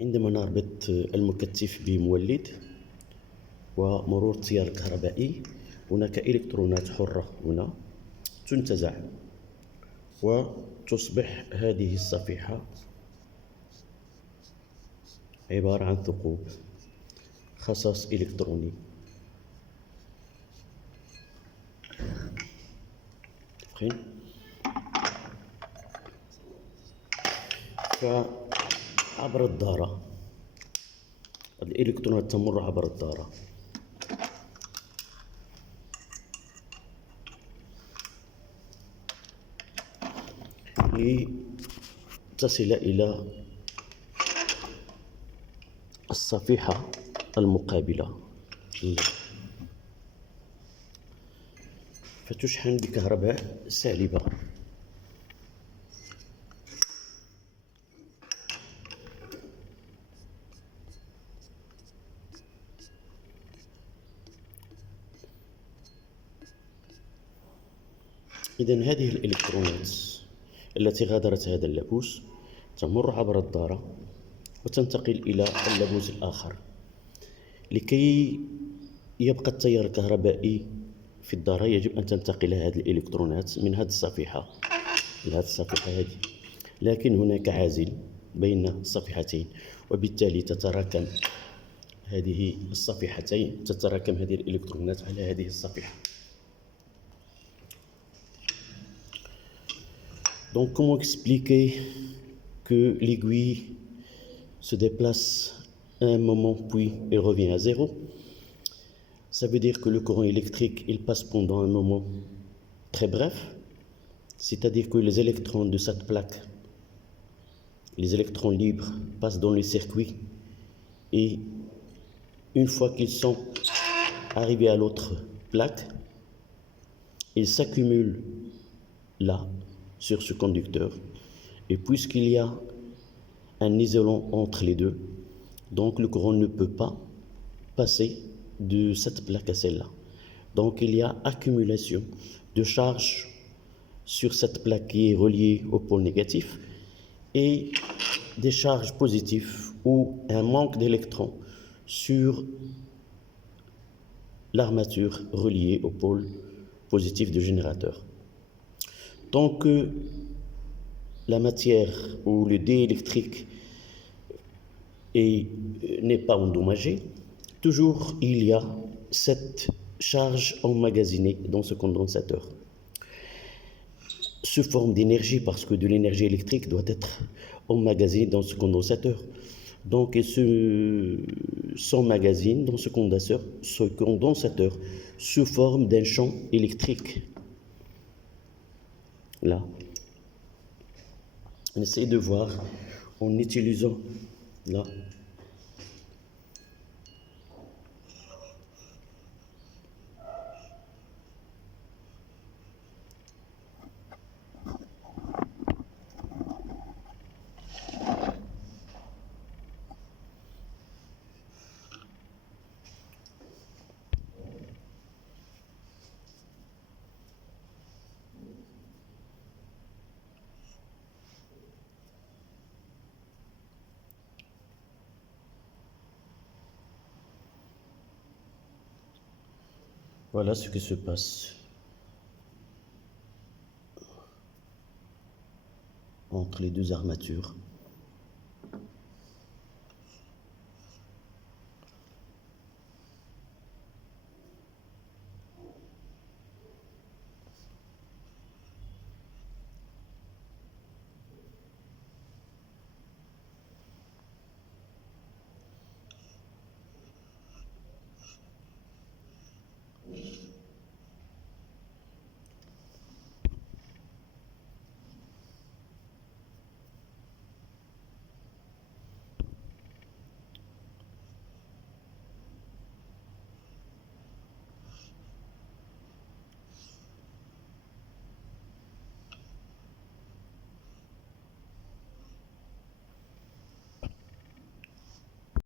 عندما نربط المكثف بمولد ومرور التيار الكهربائي، هناك إلكترونات حرة هنا تنتزع وتصبح هذه الصفيحة عبارة عن ثقوب خصاص إلكتروني. فعبر الدارة الإلكترونات تمر عبر الدارة لتصل إلى الصفيحة المقابلة فتشحن بكهرباء سالبة. إذن هذه الإلكترونات التي غادرت هذا اللبوس تمر عبر الدارة وتنتقل إلى اللبوس الآخر. لكي يبقى التيار الكهربائي في الدارة يجب أن تنتقل هذه الإلكترونات من هذه الصفيحة إلى هذه الصفيحة هذه، لكن هناك عازل بين الصفيحتين، وبالتالي تتراكم هذه الصفيحتين، تتراكم هذه الإلكترونات على هذه الصفيحة. Donc, comment expliquer que l'aiguille se déplace à un moment puis elle revient à zéro? Ça veut dire que le courant électrique, il passe pendant un moment très bref, c'est-à-dire que les électrons de cette plaque, les électrons libres, passent dans le circuit et une fois qu'ils sont arrivés à l'autre plaque, ils s'accumulent là, sur ce conducteur, et puisqu'il y a un isolant entre les deux, donc le courant ne peut pas passer de cette plaque à celle-là. Donc il y a accumulation de charge sur cette plaque qui est reliée au pôle négatif et des charges positives ou un manque d'électrons sur l'armature reliée au pôle positif du générateur. Tant que la matière ou le dé électrique n'est pas endommagé, toujours il y a cette charge emmagasinée dans ce condensateur sous forme d'énergie, parce que de l'énergie électrique doit être emmagasinée dans ce condensateur. Donc il s'emmagasine dans ce condensateur sous forme d'un champ électrique. Là, on essaie de voir en utilisant là voilà ce qui se passe entre les deux armatures.